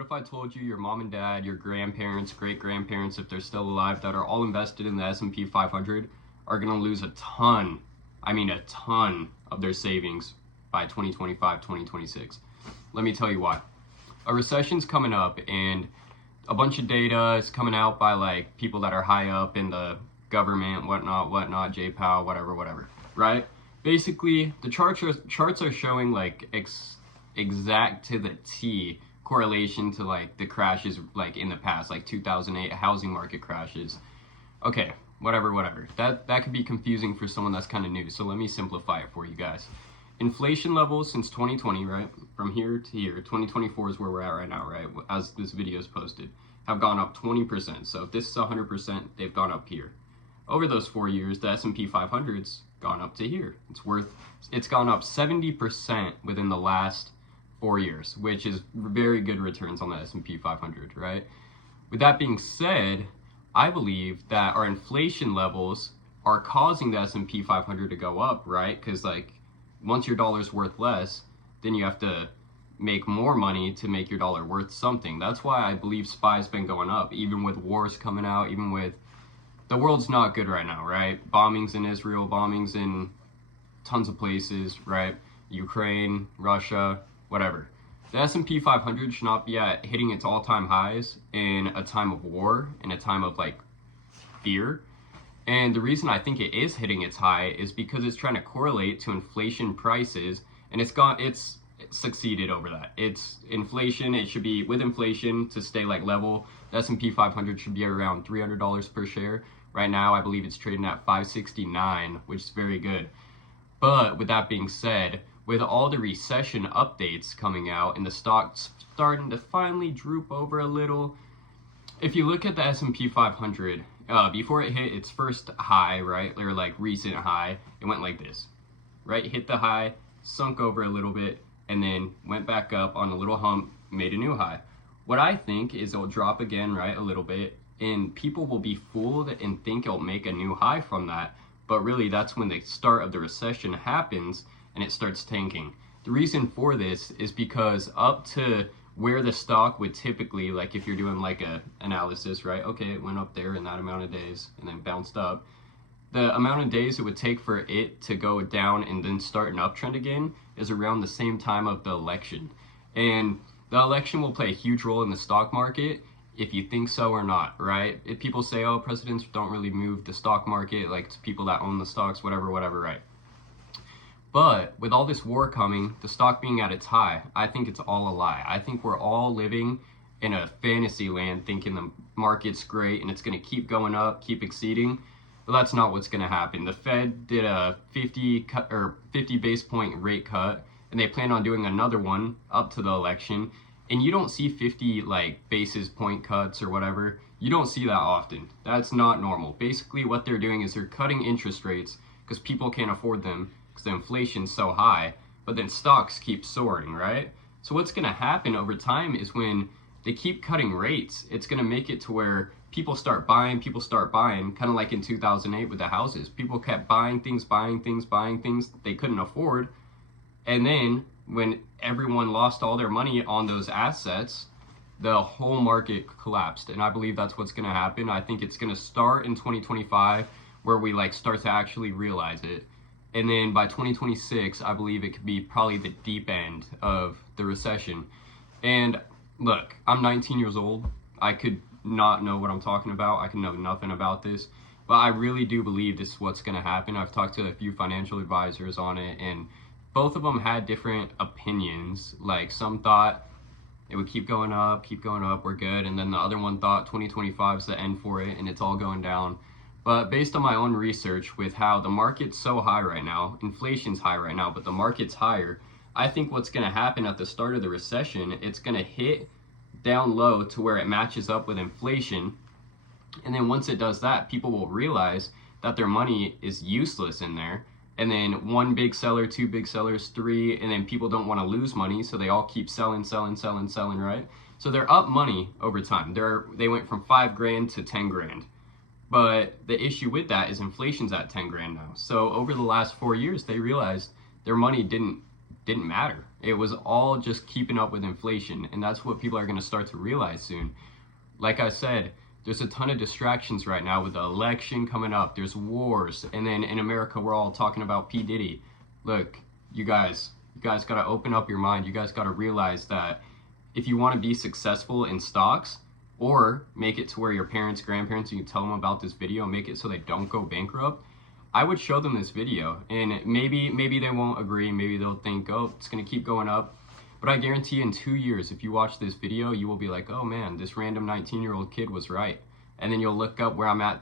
What if I told you your mom and dad, your grandparents, great-grandparents, if they're still alive, that are all invested in the S&P 500 are going to lose a ton, I mean a ton of their savings by 2025, 2026. Let me tell you why. A recession's coming up and a bunch of data is coming out by like people that are high up in the government, whatnot, J-Pow, whatever, right? Basically, the charts are showing like exact to the T correlation to like the crashes like in the past, like 2008 housing market crashes. Okay, whatever. That could be confusing for someone that's kind of new, so let me simplify it for you guys. Inflation levels since 2020, right, from here to here, 2024 is where we're at right now, right, as this video is posted, have gone up 20%. So if this is 100%, they've gone up here. Over those 4 years, the S&P 500's gone up to here. It's gone up 70% within the last 4 years, which is very good returns on the S&P 500, right? With that being said, I believe that our inflation levels are causing the S&P 500 to go up, right? Because like once your dollar's worth less, then you have to make more money to make your dollar worth something. That's why I believe SPY's been going up, even with wars coming out, even with the world's not good right now, right? Bombings in Israel, bombings in tons of places, right? Ukraine, Russia, whatever. The S&P 500 should not be at hitting its all-time highs in a time of war, in a time of like fear. And the reason I think it is hitting its high is because it's trying to correlate to inflation prices, and it's succeeded over that. It's inflation, it should be with inflation to stay like level. The S&P 500 should be around $300 per share. Right now, I believe it's trading at $569, which is very good. But with that being said, with all the recession updates coming out and the stocks starting to finally droop over a little, if you look at the S&P 500, before it hit its first high, right, or like recent high, it went like this, right? Hit the high, sunk over a little bit, and then went back up on a little hump, made a new high. What I think is it'll drop again, right, a little bit, and people will be fooled and think it'll make a new high from that. But really, that's when the start of the recession happens and it starts tanking. The reason for this is because up to where the stock would typically, like if you're doing like a analysis, right? Okay, it went up there in that amount of days and then bounced up. The amount of days it would take for it to go down and then start an uptrend again is around the same time of the election. And the election will play a huge role in the stock market, if you think so or not, right? If people say, oh, presidents don't really move the stock market, like it's people that own the stocks, whatever, right? But with all this war coming, the stock being at its high, I think it's all a lie. I think we're all living in a fantasy land thinking the market's great and it's going to keep going up, keep exceeding. But that's not what's going to happen. The Fed did a 50 base point rate cut, and they plan on doing another one up to the election. And you don't see 50 like basis point cuts or whatever. You don't see that often. That's not normal. Basically what they're doing is they're cutting interest rates because people can't afford them because the inflation's so high, but then stocks keep soaring, right? So what's going to happen over time is when they keep cutting rates, it's going to make it to where people start buying, kind of like in 2008 with the houses. People kept buying things they couldn't afford. And then when everyone lost all their money on those assets, the whole market collapsed. And I believe that's what's going to happen. I think it's going to start in 2025 where we like start to actually realize it. And then by 2026, I believe it could be probably the deep end of the recession. And look, I'm 19 years old. I could not know what I'm talking about. I can know nothing about this. But I really do believe this is what's going to happen. I've talked to a few financial advisors on it, and both of them had different opinions. Like some thought it would keep going up, we're good. And then the other one thought 2025 is the end for it and it's all going down. But based on my own research with how the market's so high right now, inflation's high right now, but the market's higher, I think what's going to happen at the start of the recession, it's going to hit down low to where it matches up with inflation. And then once it does that, people will realize that their money is useless in there. And then one big seller, two big sellers, three, and then people don't want to lose money, so they all keep selling, right? So they're up money over time. They went from $5,000 to $10,000. But the issue with that is inflation's at $10,000 now. So over the last 4 years, they realized their money didn't matter. It was all just keeping up with inflation, and that's what people are going to start to realize soon. Like I said, there's a ton of distractions right now with the election coming up. There's wars, and then in America, we're all talking about P. Diddy. Look, you guys got to open up your mind. You guys got to realize that if you want to be successful in stocks, or make it to where your parents, grandparents, you can tell them about this video, make it so they don't go bankrupt, I would show them this video, and maybe they won't agree, maybe they'll think, oh, it's gonna keep going up, but I guarantee in 2 years, if you watch this video, you will be like, oh man, this random 19-year-old kid was right. And then you'll look up where I'm at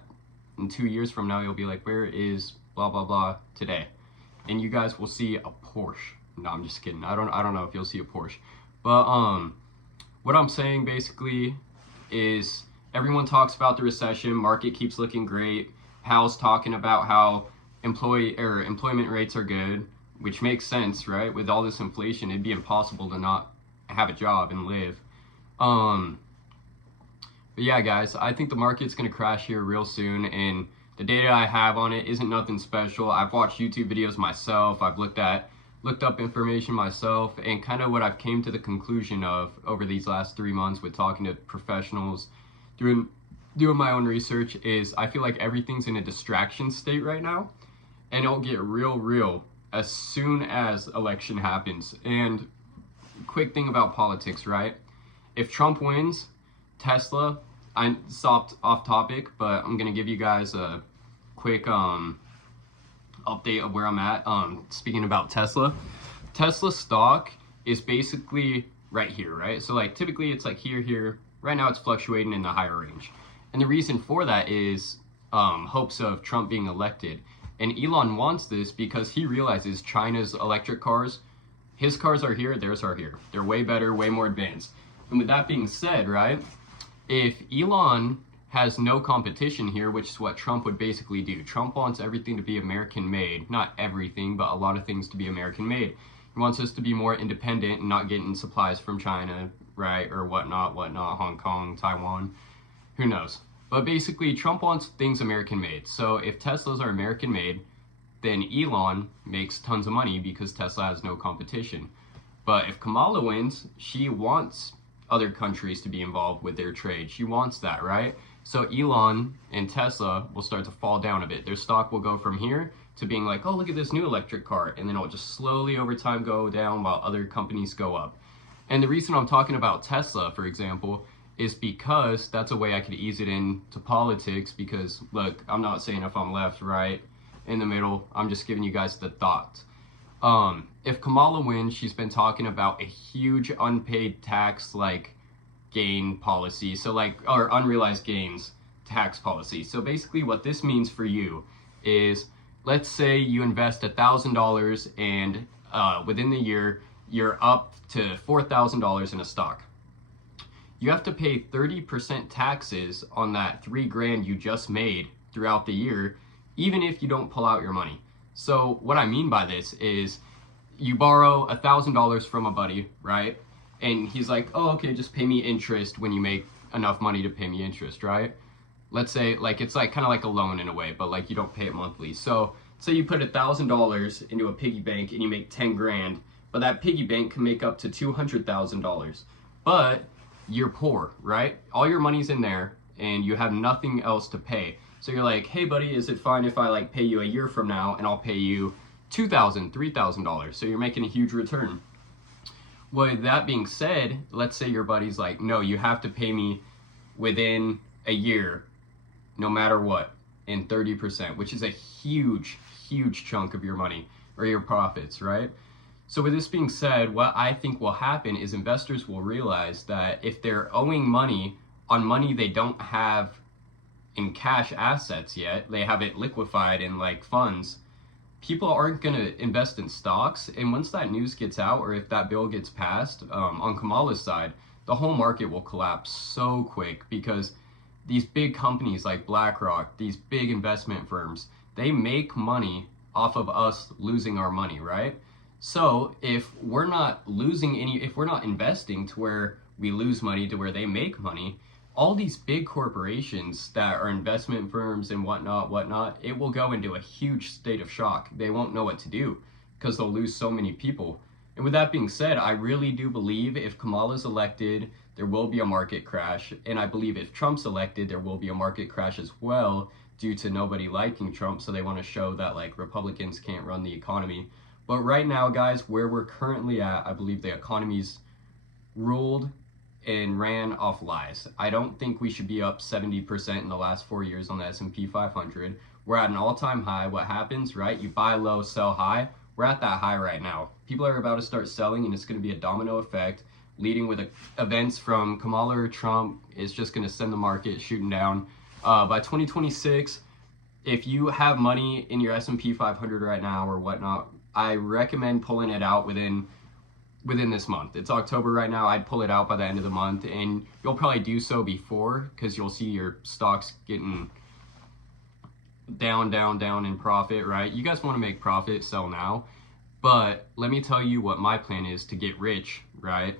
in 2 years from now, you'll be like, where is blah blah blah today? And you guys will see a Porsche. No, I'm just kidding. I don't know if you'll see a Porsche. But what I'm saying basically is everyone talks about the recession, market keeps looking great. Powell's talking about how employment rates are good, which makes sense, right? With all this inflation, it'd be impossible to not have a job and live. But yeah, guys, I think the market's gonna crash here real soon, and the data I have on it isn't nothing special. I've watched YouTube videos myself. I've looked up information myself, and kind of what I've came to the conclusion of over these last 3 months with talking to professionals, doing my own research, is I feel like everything's in a distraction state right now, and it'll get real as soon as election happens. And quick thing about politics, right? If Trump wins, Tesla, I stopped off topic, but I'm gonna give you guys a quick update of where I'm at. Speaking about Tesla stock is basically right here, right? So like typically it's like here. Right now it's fluctuating in the higher range. And the reason for that is hopes of Trump being elected. And Elon wants this because he realizes China's electric cars, his cars are here, theirs are here. They're way better, way more advanced. And with that being said, right, if Elon has no competition here, which is what Trump would basically do. Trump wants everything to be American made. Not everything, but a lot of things to be American made. He wants us to be more independent and not getting supplies from China, right, or whatnot, Hong Kong, Taiwan. Who knows? But basically, Trump wants things American made. So if Teslas are American made, then Elon makes tons of money because Tesla has no competition. But if Kamala wins, she wants other countries to be involved with their trade. She wants that, right? So Elon and Tesla will start to fall down a bit. Their stock will go from here to being like, oh, look at this new electric car. And then it'll just slowly over time go down while other companies go up. And the reason I'm talking about Tesla, for example, is because that's a way I could ease it into politics. Because look, I'm not saying if I'm left, right, in the middle. I'm just giving you guys the thought. If Kamala wins, she's been talking about a huge unpaid tax gain policy. So or unrealized gains tax policy. So basically what this means for you is, let's say you invest $1,000 and within the year, you're up to $4,000 in a stock. You have to pay 30% taxes on that $3,000 you just made throughout the year, even if you don't pull out your money. So what I mean by this is you borrow $1,000 from a buddy, right? And he's like, oh, okay, just pay me interest when you make enough money to pay me interest, right? Let's say it's kind of like a loan in a way, but you don't pay it monthly. So say you put $1,000 into a piggy bank and you make 10 grand, but that piggy bank can make up to $200,000. But you're poor, right? All your money's in there and you have nothing else to pay. So you're like, hey buddy, is it fine if I pay you a year from now and I'll pay you $2,000, $3,000? So you're making a huge return. With that being said, let's say your buddy's like, no, you have to pay me within a year, no matter what, in 30%, which is a huge chunk of your money or your profits, right? So with this being said, what I think will happen is investors will realize that if they're owing money on money they don't have in cash assets yet, they have it liquefied in funds, people aren't going to invest in stocks. And once that news gets out, or if that bill gets passed on Kamala's side, the whole market will collapse so quick, because these big companies like BlackRock, these big investment firms, they make money off of us losing our money, right? So if we're not if we're not investing to where we lose money to where they make money, all these big corporations that are investment firms and whatnot, it will go into a huge state of shock. They won't know what to do because they'll lose so many people. And with that being said, I really do believe if Kamala's elected, there will be a market crash. And I believe if Trump's elected, there will be a market crash as well due to nobody liking Trump. So they want to show that like Republicans can't run the economy. But right now, guys, where we're currently at, I believe the economy's ruled and ran off lies. I don't think we should be up 70% in the last 4 years on the S&P 500. We're at an all-time high. What happens, right? You buy low, sell high. We're at that high right now. People are about to start selling, and it's going to be a domino effect, leading with events from Kamala or Trump. It's just going to send the market shooting down. By 2026, if you have money in your S&P 500 right now or whatnot, I recommend pulling it out within this month. It's October right now. I'd pull it out by the end of the month, and you'll probably do so before because you'll see your stocks getting down in profit, right? You guys want to make profit, sell now. But let me tell you what my plan is to get rich, right,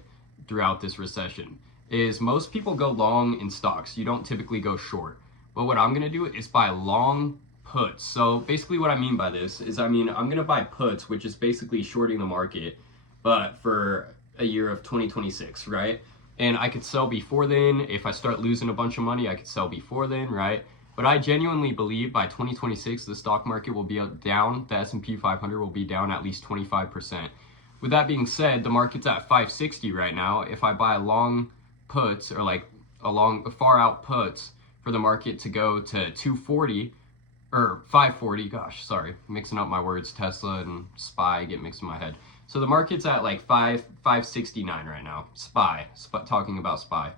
throughout this recession, is most people go long in stocks. You don't typically go short. But what I'm going to do is buy long puts. So basically what I mean by this is, I'm going to buy puts, which is basically shorting the market, but for a year of 2026, right? And I could sell before then. If I start losing a bunch of money, I could sell before then, right? But I genuinely believe by 2026, the stock market will be down. The S&P 500 will be down at least 25%. With that being said, the market's at 560 right now. If I buy long puts or like far out puts for the market to go to 240 or 540, gosh, sorry, mixing up my words, Tesla and SPY get mixed in my head. So the market's at like 569 right now. SPY, talking about SPY.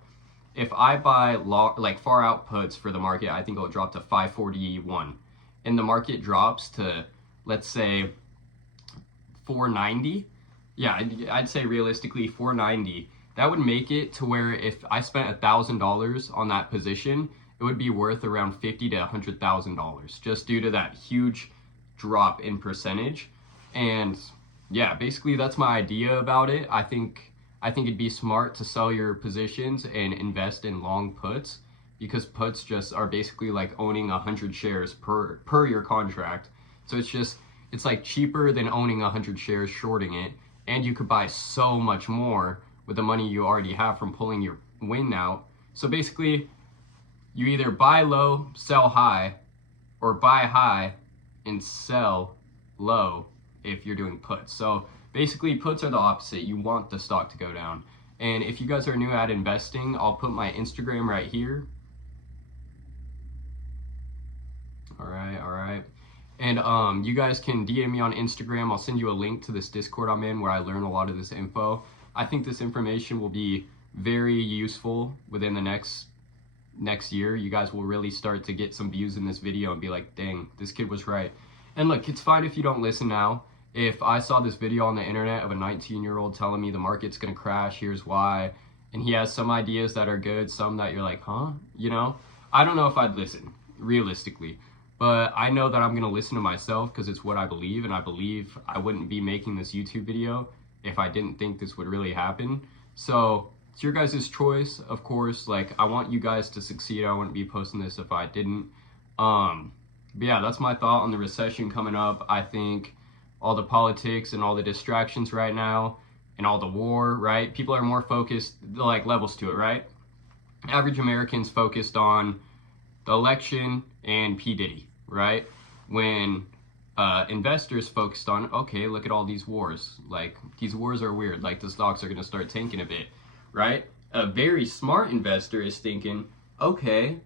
If I buy far out puts for the market, I think it'll drop to 541. And the market drops to, let's say, 490. Yeah, I'd say realistically 490. That would make it to where if I spent $1,000 on that position, it would be worth around $50,000 to $100,000 just due to that huge drop in percentage. And yeah, basically that's my idea about it. I think it'd be smart to sell your positions and invest in long puts, because puts just are basically like owning 100 shares per your contract. So it's like cheaper than owning 100 shares, shorting it, and you could buy so much more with the money you already have from pulling your win out. So basically, you either buy low, sell high, or buy high and sell low if you're doing puts. So basically, puts are the opposite. You want the stock to go down. And if you guys are new at investing, I'll put my Instagram right here. All right. And you guys can DM me on Instagram. I'll send you a link to this Discord I'm in where I learn a lot of this info. I think this information will be very useful within the next year. You guys will really start to get some views in this video and be like, dang, this kid was right. And look, it's fine if you don't listen now. If I saw this video on the internet of a 19-year-old telling me the market's gonna crash, here's why, and he has some ideas that are good, some that you're like, huh? You know? I don't know if I'd listen, realistically. But I know that I'm gonna listen to myself because it's what I believe, and I believe I wouldn't be making this YouTube video if I didn't think this would really happen. So it's your guys' choice, of course. Like, I want you guys to succeed. I wouldn't be posting this if I didn't. But yeah, that's my thought on the recession coming up. I think all the politics and all the distractions right now and all the war, right? People are more focused, like levels to it, right? Average Americans focused on the election and P. Diddy, right? When investors focused on, okay, look at all these wars. Like, these wars are weird. Like, the stocks are going to start tanking a bit, right? A very smart investor is thinking, okay,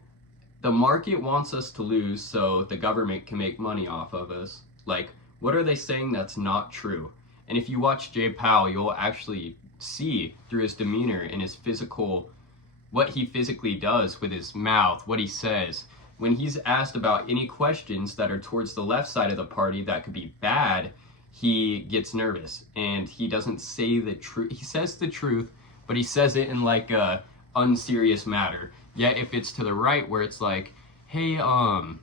the market wants us to lose so the government can make money off of us. Like, what are they saying that's not true? And if you watch Jay Powell, you'll actually see through his demeanor and his what he physically does with his mouth, what he says. When he's asked about any questions that are towards the left side of the party that could be bad, he gets nervous and he doesn't say the truth. He says the truth, but he says it in like a unserious matter. Yet if it's to the right where it's like, hey, all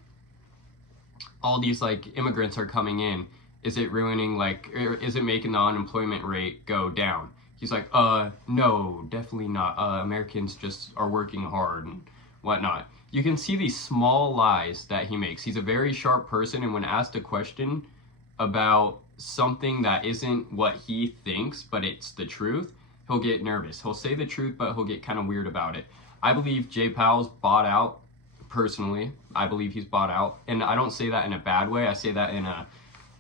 these like immigrants are coming in, is it ruining, like, is it making the unemployment rate go down? He's like, no, definitely not. Americans just are working hard and whatnot. You can see these small lies that he makes. He's a very sharp person, and when asked a question about something that isn't what he thinks, but it's the truth, he'll get nervous. He'll say the truth, but he'll get kind of weird about it. I believe Jay Powell's bought out. Personally, I believe he's bought out, and I don't say that in a bad way. I say that in a,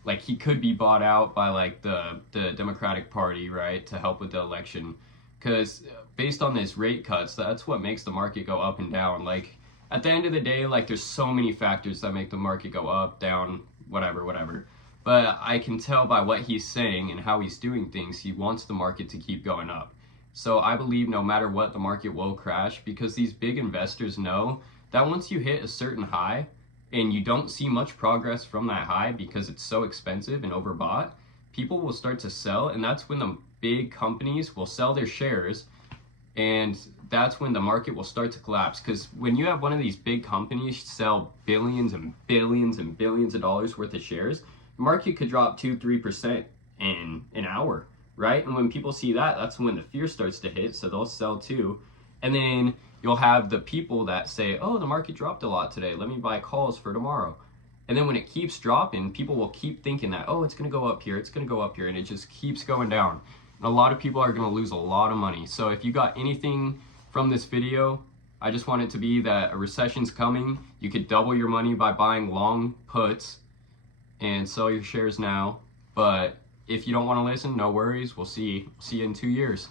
like, he could be bought out by like the Democratic Party, right, to help with the election, because based on this rate cuts, that's what makes the market go up and down. Like, at the end of the day, like, there's so many factors that make the market go up, down, whatever. But I can tell by what he's saying and how he's doing things, he wants the market to keep going up. So I believe no matter what, the market will crash, because these big investors know that once you hit a certain high and you don't see much progress from that high because it's so expensive and overbought, people will start to sell, and that's when the big companies will sell their shares, and that's when the market will start to collapse. Because when you have one of these big companies sell billions and billions and billions of dollars worth of shares, the market could drop 2-3% in an hour, right? And when people see that, that's when the fear starts to hit, so they'll sell too. And then you'll have the people that say, oh, the market dropped a lot today, let me buy calls for tomorrow. And then when it keeps dropping, people will keep thinking that, oh, it's going to go up here, it's going to go up here, and it just keeps going down. And a lot of people are going to lose a lot of money. So if you got anything from this video, I just want it to be that a recession's coming. You could double your money by buying long puts and sell your shares now. But if you don't want to listen, no worries. We'll see you in 2 years.